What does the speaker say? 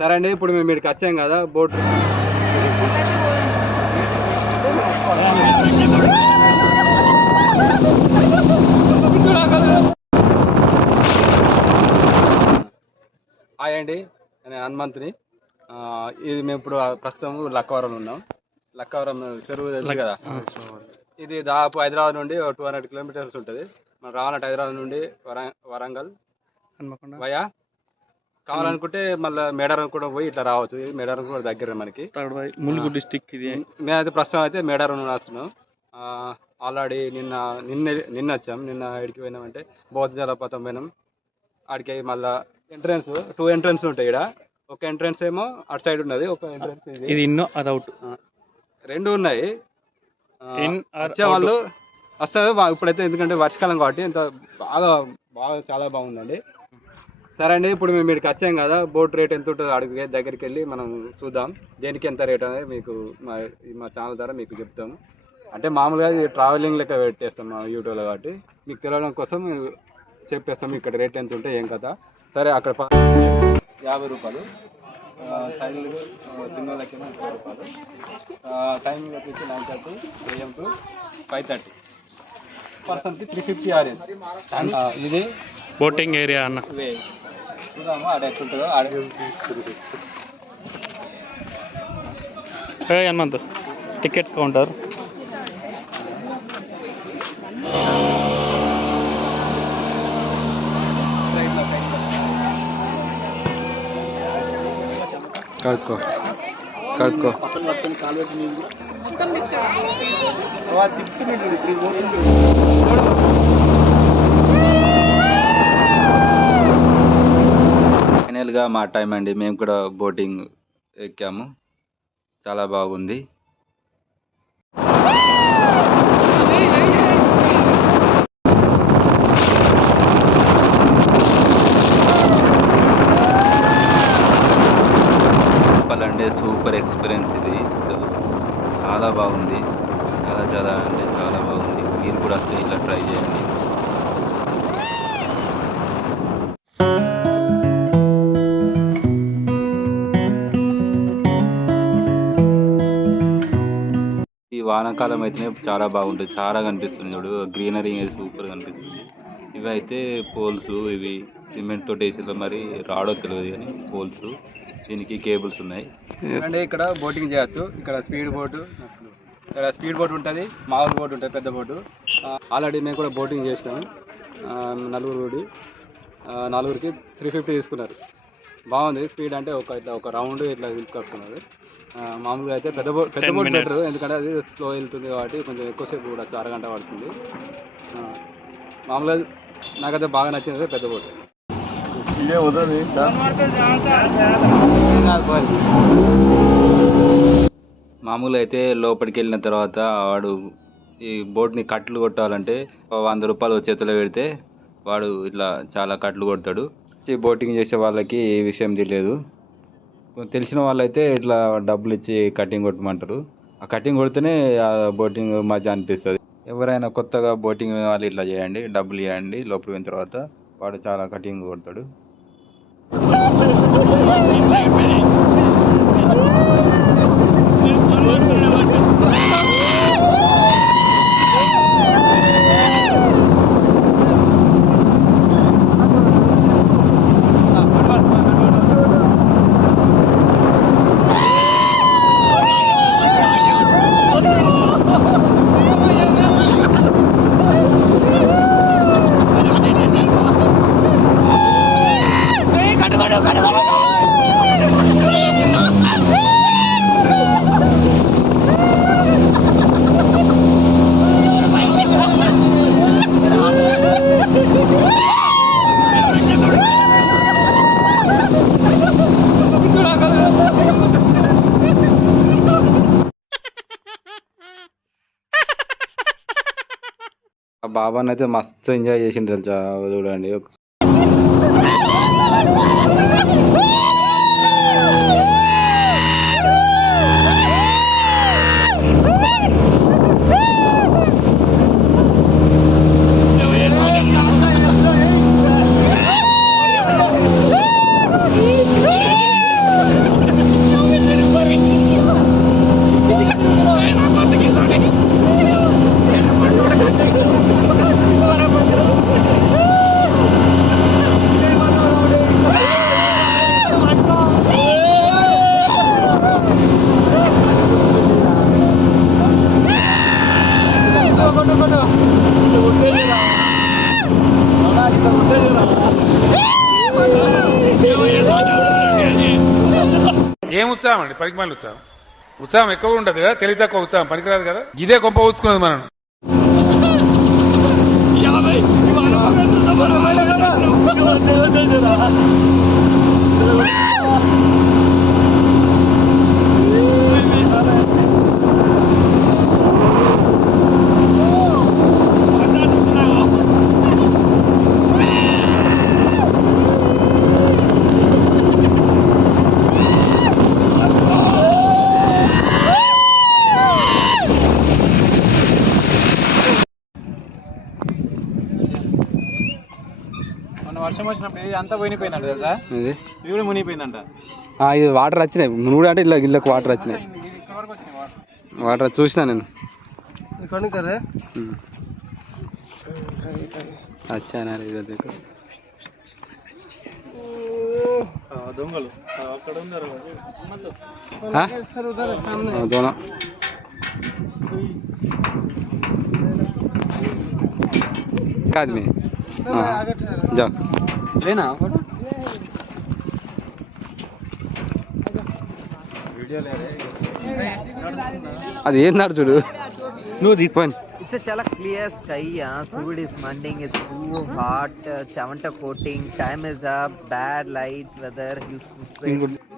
సరే అండి, ఇప్పుడు మేము ఇక్కడికి వచ్చాం కదా బోట్. హాయ్ అండి, నేను హనుమంతుని. ఇది మేము ఇప్పుడు ప్రస్తుతం లక్కవరం ఉన్నాం. లక్కవరం చెరువు తెలుసు కదా, ఇది దాదాపు హైదరాబాద్ నుండి 200 కిలోమీటర్స్ ఉంటుంది. మనం రావాలంటే హైదరాబాద్ నుండి వరంగల్ వయా కావాలనుకుంటే మళ్ళీ మేడారం కూడా పోయి ఇట్లా రావచ్చు. మేడారం కూడా దగ్గర మనకి, ములుగు డిస్టిక్. ఇది మేమైతే ప్రస్తుతం అయితే మేడారం వస్తున్నాం. ఆల్రెడీ నిన్న వచ్చాం. నిన్న ఎడికి పోయినామంటే బౌద్ధ జలపాతం పోయినాం. ఆడికి మళ్ళీ ఎంట్రన్స్ 2 ఎంట్రన్స్ ఉంటాయి. ఇక్కడ ఒక ఎంట్రన్స్ ఏమో అటు సైడ్ ఉన్నది, ఒక ఎంట్రన్స్ ఇది ఇన్నో అది అవుట్, 2 ఉన్నాయి. వచ్చే వాళ్ళు వస్తారు ఇప్పుడైతే, ఎందుకంటే వర్షాకాలం కాబట్టి ఇంత బాగా చాలా బాగుందండి. సరే అండి, ఇప్పుడు మేము ఇక్కడికి వచ్చాం కదా, బోట్ రేట్ ఎంత ఉంటుందో అడిగి దగ్గరికి వెళ్ళి మనం చూద్దాం. దేనికి ఎంత రేట్ అనేది మీకు మా ఛానల్ ద్వారా మీకు చెప్తాము. అంటే మామూలుగా ట్రావెలింగ్ లెక్క పెట్టేస్తాం మా యూట్యూబ్లో, కాబట్టి మీకు తెలియడం కోసం చెప్పేస్తాం ఇక్కడ రేట్ ఎంత ఉంటే ఏం కదా. సరే, అక్కడ 50 రూపాయలు, సైడ్లు చిన్న లెక్క 30 రూపాయలు. టైమింగ్ వచ్చేసి 9:30 AM to 5:30. పర్సన్కి 350 ఆర్ఎస్. ఇది బోటింగ్ ఏరియా అన్న. చూద్దాము ఆడ ఎట్లుంటుందో. ఆడ హనుమంత్ టికెట్ కౌంటర్. కడుక్కో ఫైనల్గా మా టైం అండి. మేము కూడా బోటింగ్ ఎక్కాము, చాలా బాగుంది. చెప్పాలంటే సూపర్ ఎక్స్పీరియన్స్ ఇది, చాలా బాగుంది. చాలా అంటే చాలా బాగుంది. మీరు కూడా వస్తే ఇట్లా ట్రై చేయండి. ఈ వానాకాలం అయితేనే చాలా బాగుంటుంది, చాలా కనిపిస్తుంది. చూడు, గ్రీనరీ సూపర్ కనిపిస్తుంది. ఇవి అయితే పోల్స్, ఇవి సిమెంట్ తోటి వేసిందో మరి రాడో తెలియదు కానీ పోల్స్, దీనికి కేబుల్స్ ఉన్నాయి. అంటే ఇక్కడ బోటింగ్ చేయొచ్చు. ఇక్కడ స్పీడ్ బోట్ ఉంటుంది, మామూలు బోట్ ఉంటుంది, పెద్ద బోటు. ఆల్రెడీ మేము కూడా బోటింగ్ చేసినాము. నలుగురికి 350 తీసుకున్నారు. బాగుంది. స్పీడ్ అంటే ఒక రౌండ్ ఇట్లా తీసుకొస్తున్నారు. మామూలుగా అయితే పెద్ద బోట్ బెటర్, ఎందుకంటే అది స్లో వెళ్తుంది కాబట్టి కొంచెం ఎక్కువసేపు కూడా, అరగంట పడుతుంది. మామూలుగా నాకైతే బాగా నచ్చింది పెద్ద బోట్. మామూలుగా అయితే లోపలికి వెళ్ళిన తర్వాత వాడు ఈ బోట్ని కట్లు కొట్టాలంటే 100 రూపాయలు చేతిలో పెడితే వాడు ఇట్లా చాలా కట్లు కొడతాడు. బోటింగ్ చేసే వాళ్ళకి ఈ విషయం తెలియదు. తెలిసిన వాళ్ళైతే ఇట్లా డబ్బులు ఇచ్చి కటింగ్ కొట్టమంటారు. ఆ కటింగ్ కొడితేనే ఆ బోటింగ్ మజా అనిపిస్తుంది. ఎవరైనా కొత్తగా బోటింగ్ వాళ్ళు ఇట్లా చేయండి, డబ్బులు ఇవ్వండి. లోపలికి పోయిన తర్వాత వాడు చాలా కటింగ్ కొడతాడు. బాబాని అయితే మస్తు ఎంజాయ్ చేసిండు తెలుసా, చూడండి. ఏం ఉత్సాహం అండి, పనికి మళ్ళీ ఉత్సాహం. ఉత్సాహం ఎక్కువ ఉంటది కదా, తెలివి తక్కువ ఉత్సాహం పనికిరాదు కదా. ఇదే గొప్ప ఊచుకున్నది మనం. మొన్న వర్షం వచ్చినప్పుడు ఇది అంతా పోయిపోయిందంట తెలుసా, ఇది ఇది కూడా మునిగిపోయిందంట. ఇది వాటర్ వచ్చినాయి, నువ్వు అంటే ఇళ్ళకి ఇళ్ళకి వాటర్ వచ్చినాయి. ఇది ఇక్కడ వరకు వచ్చినాయి వాటర్. వాటర్ చూసినా నేను. అచ్చా ఇదో దగ్గర దొంగలు అక్కడ ఉన్నారు. दोनों आदमी जाओ लेना అది ఏందాడు చూడు నువ్వు Deepan. It's a chala clear sky. Food is mending. It's too hot. Chavanta coating. Time is up. Bad light weather. Used to.